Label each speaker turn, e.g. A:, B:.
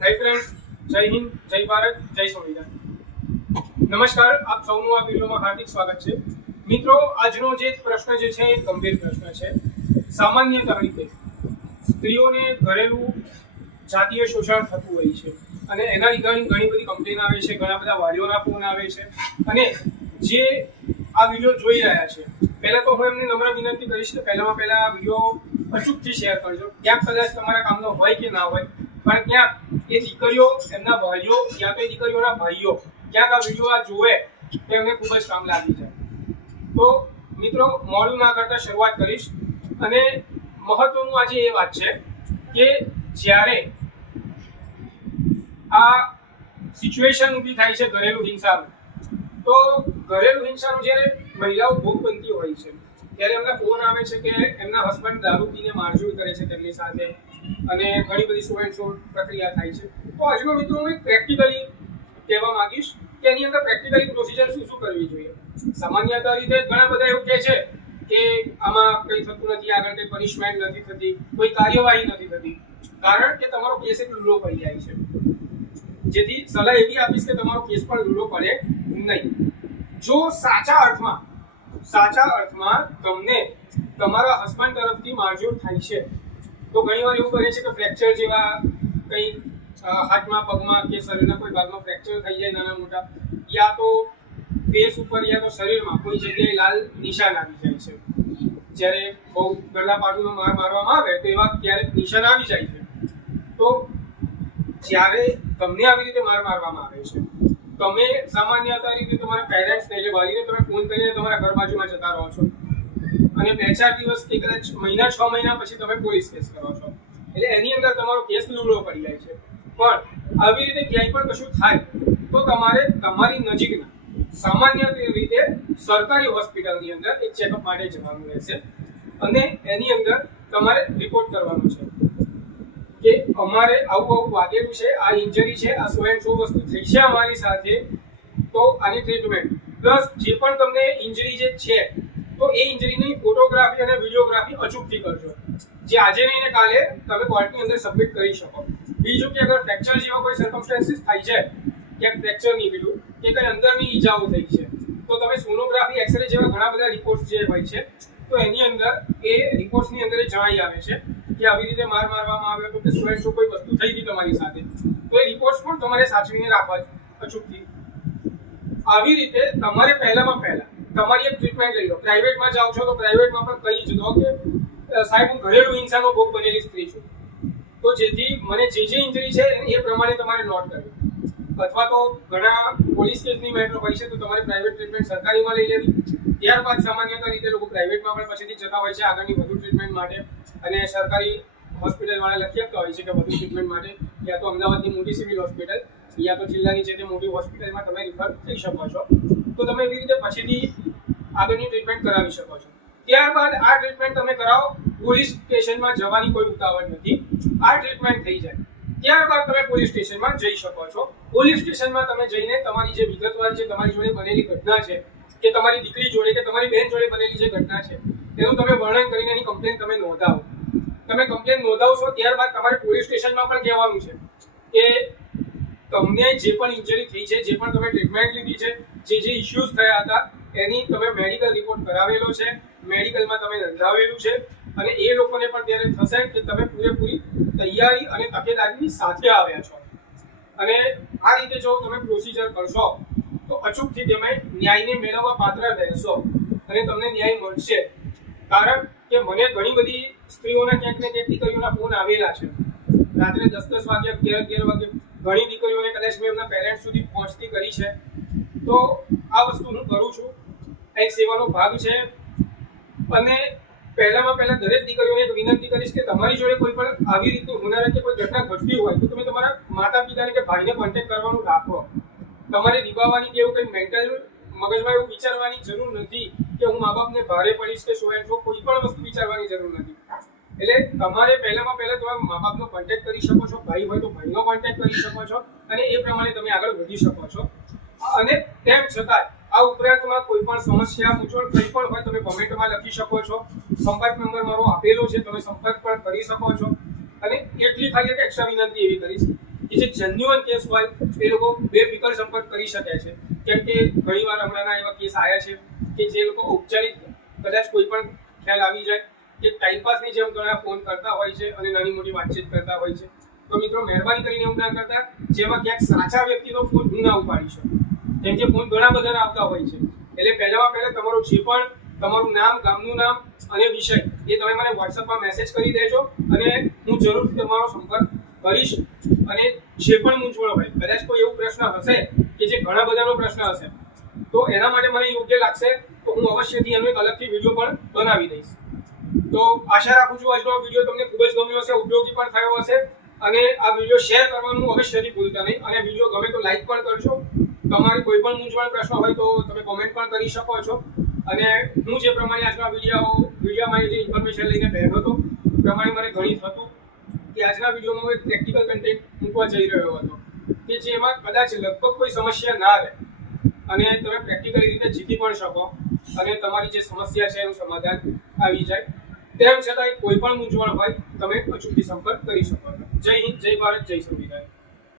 A: Hi friends, જય હિન્દ, જય ભારત, જય સંવિધાન. નમસ્કાર, આપ સૌનું આ વિડીયોમાં હાર્દિક સ્વાગત છે. મિત્રો, આજનો જે પ્રશ્ન જે છે, એ ગંભીર પ્રશ્ન છે. સામાન્ય રીતે, સ્ત્રીઓને ઘરેલું જાતીય શોષણ થતું હોય છે. અને એના રિગાર્ડિંગ ઘણી બધી કમ્પ્લેન આવે છે, ઘણા બધા વાલીઓના ફોન આવે છે. અને જે આ વીડિયો જોઈ રહ્યા છે, પહેલાં તો હું એમને નમ્ર વિનંતી કરીશ કે પહેલામાં પહેલાં આ વીડિયો અચૂકથી શેર કરજો. ક્યાંક કદાચ તમારા કામનો હોય કે ના હોય પણ ક્યાંક એ દીકરીઓ, એમના ભાઈઓ યા તો એ દીકરીઓના ભાઈઓ, ક્યાંક આ વીડિયો આ જોવે તો એમને ખૂબ જ કામ લાગી જાય. તો મિત્રો મોડું ના કરતા શરૂઆત કરીશ અને મહત્વનું આજે એ વાત છે કે જ્યારે આ સિચ્યુએશન ઊભી થાય છે ઘરેલું હિંસાનું, તો ઘરેલું હિંસાનું જ્યારે મહિલાઓ ભોગ બનતી હોય છે, ત્યારે એમના ફોન આવે છે કે એમના હસબન્ડ દારૂ પીને મારઝૂડ કરે છે તેમની સાથે અને ઘણી બધી સો એન્ડ સો પ્રક્રિયા થાય છે. તો આજનો મિત્રો હું પ્રેક્ટિકલી કહેવા માંગીશ કે એની અંદર પ્રેક્ટિકલી પ્રોસિજર શું શું કરવી જોઈએ? સામાન્યતા રીતે ઘણા બધા એવું કહે છે કે આમાં કંઈ થતું નથી, આગળ કંઈ પનિશમેન્ટ નથી થતી, કોઈ કાર્યવાહી નથી થતી. કારણ કે તમારો કેસ એક લૂલો પડી જાય છે. જેથી સલાહ એવી આપીશ કે તમારો કેસ પણ લૂલો પડે નહીં. જો સાચા અર્થમાં સાચા અર્થમાં તમને તમારા હસબન્ડ તરફથી મારઝૂડ થાય છે તો ઘણીવાર એવું કરે છે કે ફ્રેક્ચર જેવા કંઈ હાથમાં, પગમાં કે શરીરના કોઈ ભાગમાં ફ્રેક્ચર થઈ જાય નાના મોટા, યા તો ફેસ ઉપર યા તો શરીરમાં કોઈ જગ્યાએ લાલ નિશાન આવી જાય છે. જ્યારે બહુ ગળા પાટુનો માર મારવામાં આવે તો એવા ક્યારેક નિશાન આવી જાય છે. તો જ્યારે તમને આવી રીતે માર મારવામાં આવે છે, તમે સામાન્યતા રીતે તમારા પેરેન્ટ્સને એટલે વાલીને તમે ફોન કરીને તમારા ઘર બાજુમાં જતા રહો છો અને બે ચાર દિવસ કે કદાચ મહિના, છ મહિના પછી તમે પોલીસ કેસ કરો છો. એટલે એની અંદર તમારો કેસ લૂલો પડી જાય છે. પણ આવી રીતે ક્યાંય પણ કશું થાય, તો તમારે તમારી નજીકના સામાન્ય રીતે સરકારી હોસ્પિટલની અંદર એક ચેકઅપ માટે જવાનું રહેશે. અને એની અંદર તમારે રિપોર્ટ કરવાનો છે કે અમારે આવું આવું વાગેલું છે, આ ઇન્જરી છે, આ સો એન્ડ વસ્તુ થઈ છે અમારી સાથે, તો આની ટ્રીટમેન્ટ પ્લસ જે પણ તમને ઇન્જરી જે છે તો એ ઇન્જરીની ફોટોગ્રાફી અને વિડીયોગ્રાફી અચૂકથી કરજો. જે આજે નહીં ને કાલે તમે કોર્ટની અંદર સબમિટ કરી શકો. બીજું કે અગર ફ્રેક્ચર જેવા કોઈ સર્કમસ્ટાન્સીસ થાય છે ક્યાંક ફ્રેક્ચર નીકળ્યું કે કંઈ અંદરની ઈજાઓ થઈ છે, તો તમે સોનોગ્રાફી એક્સરે જેવા ઘણા બધા રિપોર્ટ્સ જે હોય છે, તો એની અંદર એ રિપોર્ટ્સની અંદર જણાઈ આવે છે કે આવી રીતે માર મારવામાં આવ્યો તો કે સો શું કોઈ વસ્તુ થઈ ગઈ તમારી સાથે. તો એ રિપોર્ટ્સ પણ તમારે સાચવીને રાખવા અચૂકથી. આવી રીતે તમારે પહેલામાં પહેલા તમારી એક ટ્રીટમેન્ટ લઈ લો. પ્રાઇવેટમાં જાઓ છો તો પ્રાઇવેટમાં પણ કહી જ દો કે સાહેબ, હું ઘરેલું હિંસાનો ભોગ બનેલી સ્ત્રી છું. તો જેથી મને જે જે ઇન્જરી છે એ પ્રમાણે તમારે નોટ કરવી. અથવા તો ઘણા પોલીસ કેસની મેટર હોય છે તો તમારે પ્રાઇવેટ ટ્રીટમેન્ટ સરકારીમાં લઈ લેવી. ત્યારબાદ સામાન્યતા રીતે લોકો પ્રાઇવેટમાં પણ પછીથી જતા હોય છે, આગળની વધુ ટ્રીટમેન્ટ માટે. અને સરકારી હોસ્પિટલવાળા લખી આપતા હોય છે કે વધુ ટ્રીટમેન્ટ માટે. યા તો અમદાવાદની મોટી સિવિલ હોસ્પિટલ યા તો જિલ્લાની જે તે મોટી હોસ્પિટલમાં તમે રિફર થઈ શકો છો. તો તમે એવી રીતે પછીથી આગળની ટ્રીટમેન્ટ કરાવી શકો છો. ત્યારબાદ આ ટ્રીટમેન્ટ તમે કરાવો. પોલીસ સ્ટેશનમાં જવાની કોઈ ઉતાવળ નથી. આ ટ્રીટમેન્ટ થઈ જાય. ત્યારબાદ તમે પોલીસ સ્ટેશનમાં જઈ શકો છો. પોલીસ સ્ટેશનમાં તમે જઈને તમારી જે વિગતવાર જે તમારી જોડે બનેલી ઘટના છે, કે તમારી દીકરી જોડે કે તમારી બેન જોડે બનેલી જે ઘટના છે, તેનું તમે વર્ણન કરીને એની કમ્પ્લેન તમે નોંધાવો. તમે કમ્પ્લેન નોંધાવશો ત્યારબાદ તમારે પોલીસ સ્ટેશનમાં પણ કહેવાનું છે કે તમને જે પણ ઇન્જરી થઈ છે, જે પણ તમે ટ્રીટમેન્ટ લીધી છે, જે જે ઇશ્યુઝ થયા હતા એની તમે મેડિકલ રિપોર્ટ કરાવેલો છે મેડિકલમાં તમે નોંધાવેલું છે અને એ લોકોને પણ ત્યારે થશે કે તમે પૂરેપૂરી તૈયારી અને તકેદારીની સાથે આવ્યા છો. અને આ રીતે જો તમે પ્રોસિજર કરશો, તો અચૂકથી તમે ન્યાયને મેળવવા પાત્ર રહેશો અને તમને ન્યાય મળશે. કારણ કે મને ઘણી બધી સ્ત્રીઓના ક્યાંક ને ક્યાંક દીકરીઓના ફોન આવેલા છે. રાત્રે દસ દસ વાગે અગિયાર અગિયાર વાગે ઘણી દીકરીઓને કદાચ મેં એમના પેરેન્ટ્સ સુધી પહોંચતી કરી છે. તો આ વસ્તુ હું કરું છું. એક સેવાનો ભાગ છે. અને પહેલામાં પહેલા દરેક દીકરીઓને એક વિનંતી કરીશ કે તમારી જોડે કોઈ પણ આવી રીતનું હુનર કે કોઈ ઘટના ઘટતી હોય તો તમે તમારા માતા પિતાને કે ભાઈને કોન્ટેક્ટ કરવાનું રાખો. તમારે નિભાવવાની કે એવું કંઈ મેન્ટલ મગજમાં એવું વિચારવાની જરૂર નથી કે હું મા બાપને ભારે પડીશ કે સો એન્ડ કોઈ પણ વસ્તુ વિચારવાની જરૂર નથી. એટલે તમારે પહેલામાં પહેલા તમારા મા બાપનો કોન્ટેક્ટ કરી શકો છો, ભાઈ હોય તો ભાઈનો કોન્ટેક્ટ કરી શકો છો અને એ પ્રમાણે તમે આગળ વધી શકો છો. અને તેમ છતાં આ ઉપરાંતમાં કોઈ પણ સમસ્યા મૂંઝવણ કંઈ પણ હોય તમે કોમેન્ટમાં લખી શકો છો. સંપર્ક નંબર મારો આપેલો છે, તમે સંપર્ક પણ કરી શકો છો. અને એટલી ખાલી એક એક્સ્ટ્રા વિનંતી એવી કરીશ કે જે જન્યુઅન કેસ હોય, એ લોકો બેફિકર સંપર્ક કરી શકે છે. કેમ કે ઘણીવાર હમણાંના એવા કેસ આવ્યા છે કે જે લોકો ઔપચારિક કદાચ કોઈ પણ ખ્યાલ આવી જાય કે ટાઈમપાસની જેમ ઘણા ફોન કરતા હોય છે અને નાની મોટી વાતચીત કરતા હોય છે. તો મિત્રો, મહેરબાની કરીને એવું ના કરતા જેમાં ક્યાંક સાચા વ્યક્તિનો ફોન હું ના ઉપાડી શકું. કેમ કે ફોન ઘણા બધાને આવતા હોય છે. એટલે પહેલામાં પહેલા તમારું જે પણ તમારું નામ, ગામનું નામ અને વિષય એ તમે મને વોટ્સઅપમાં મેસેજ કરી દેજો અને હું જરૂરથી તમારો સંપર્ક કરીશ અને જે પણ મૂંઝવણ હોય, કદાચ કોઈ એવો પ્રશ્ન હશે કે જે ઘણા બધાનો પ્રશ્ન હશે, તો એના માટે મને યોગ્ય લાગશે તો હું અવશ્યથી એનો એક અલગથી વીડિયો પણ બનાવી દઈશ. તો આશા રાખું છું આજનો વીડિયો તમને ખૂબ જ ગમ્યો હશે, ઉપયોગી પણ થયો હશે અને આ વીડિયો શેર કરવાનું અવશ્યથી ભૂલતા નહીં અને વીડિયો ગમે તો લાઈક પણ કરજો. તમારી કોઈ પણ મૂંઝવણ પ્રશ્ન હોય તો તમે કોમેન્ટ પણ કરી શકો છો. અને હું જે પ્રમાણે આજના વીડિયો વિડીયોમાં જે ઇન્ફોર્મેશન લઈને બેઠો હતો પ્રમાણે મને ઘણી હતું કે આજના વિડીયોમાં હું એક પ્રેક્ટિકલ કન્ટેન્ટ મૂકવા જઈ રહ્યો હતો. કે જેમાં કદાચ લગભગ કોઈ સમસ્યા ના રહે. અને તમે પ્રેક્ટિકલી રીતે જીતી પણ શકો અને તમારી જે સમસ્યા છે એનું સમાધાન આવી જાય. તેમ છતાં કોઈ પણ મૂંઝવણ હોય, તમે અચૂકથી સંપર્ક કરી શકો છો. જય હિન્દ, જય ભારત, જય સંવિધાન